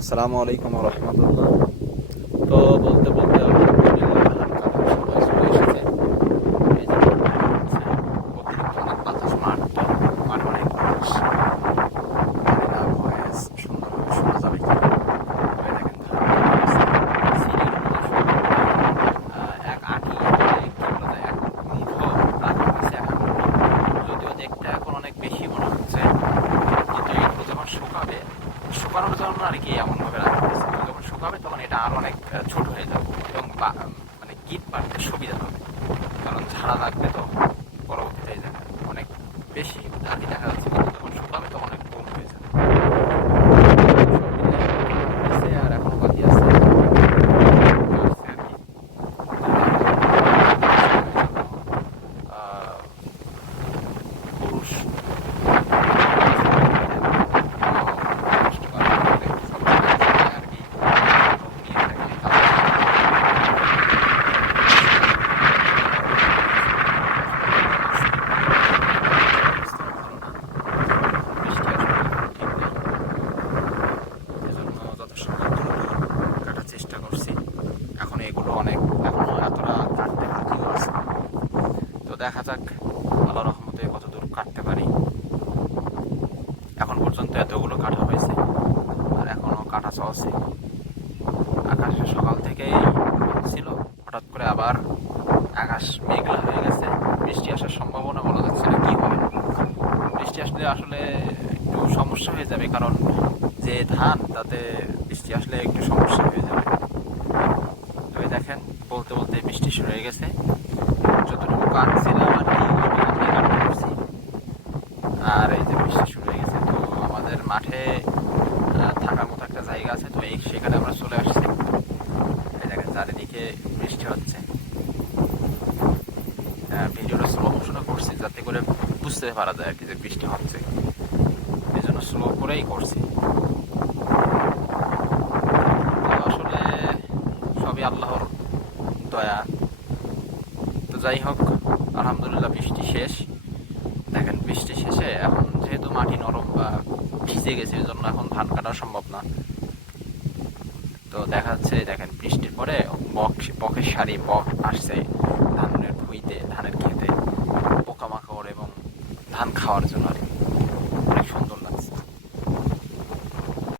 আসসালামু আলাইকুম রহমতুল্লাহ। তো বলতে বলতে আলহামদুলিল্লাহ ধান কাটার সময় চলে এসেছে। এই যে হচ্ছে অতিরিক্ত অনেক বাতাস, মাঠটা মাঠ অনেক বাতাস। এর আবহাওয়া সুন্দরভাবে শোনা যাবে কি? ওই দেখেন ধান কাটা হচ্ছে। সিঁড়ির মতো সুন্দর এক আঁটি কি বলা যায়, এক মুঠো রাখা হয়েছে এখনো। যদিও দেখতে এখন অনেক বেশি মনে হচ্ছে, কিন্তু এগুলো যখন শুকাবে, শুকানোর জন্য আর কি এমনভাবে রাখা হয়েছে। যখন শুকাবে তখন এটা আর অনেক ছোট হয়ে যাবে এবং মানে গিট বাড়তে সুবিধা হবে, কারণ ঝাড়া লাগবে তো পরবর্তীতে এই জায়গায় অনেক বেশি ঝাড়ি দেখা যাচ্ছে, কিন্তু যখন শুকাবে তখন অনেক কম হয়ে যাবে। সব মিলিয়ে হয়েছে আর এখনো বাকি আছে আর কি। পুরুষ কাটার চেষ্টা করছি। এখন এগুলো অনেক, এখনো এতটা কাটতে বাকিও আছে। তো দেখা যাক আল্লাহ রহমতে কতদূর কাটতে পারি। এখন পর্যন্ত এতগুলো কাটা হয়েছে আর এখনো কাটা চলছে। আকাশে সকাল থেকেই ছিল, হঠাৎ করে আবার আকাশ মেঘলা হয়ে গেছে। বৃষ্টি আসার সম্ভাবনা বলা যাচ্ছে না কি হবে। বৃষ্টি আসলে আসলে একটু সমস্যা হয়ে যাবে, কারণ যে ধান তাতে বৃষ্টি আসলে একটু সমস্যা হয়ে যাবে। তো এই দেখেন বলতে বলতে বৃষ্টি শুরু হয়ে গেছে। যতটুকু কাটছিলাম আর কি ওইটুকু কাটতে পারছি, আর এই যে বৃষ্টি শুরু হয়ে গেছে। তো আমাদের মাঠে থাকার মতো একটা জায়গা আছে, তো এই সেখানে আমরা চলে আসছি। এই দেখেন চারিদিকে বৃষ্টি হচ্ছে। ভিডিওটা স্লো মোশনে করছি যাতে করে বুঝতে পারা যায় আর কি যে বৃষ্টি হচ্ছে, এই জন্য স্লো করেই করছি। তো আসলে সবই আল্লাহর দয়া। তো যাই হোক, আলহামদুলিল্লাহ বৃষ্টি শেষ। দেখেন বৃষ্টি শেষে এখন যেহেতু মাটি নরম বা ভিজে গেছে, এই জন্য এখন ধান কাটা সম্ভব না। তো দেখা যাচ্ছে দেখেন বৃষ্টির পরে বকের সারি বক আসছে ধানের ভুঁইতে, ধানের খেতে পোকামাকড় এবং ধান খাওয়ার জন্য আর কি।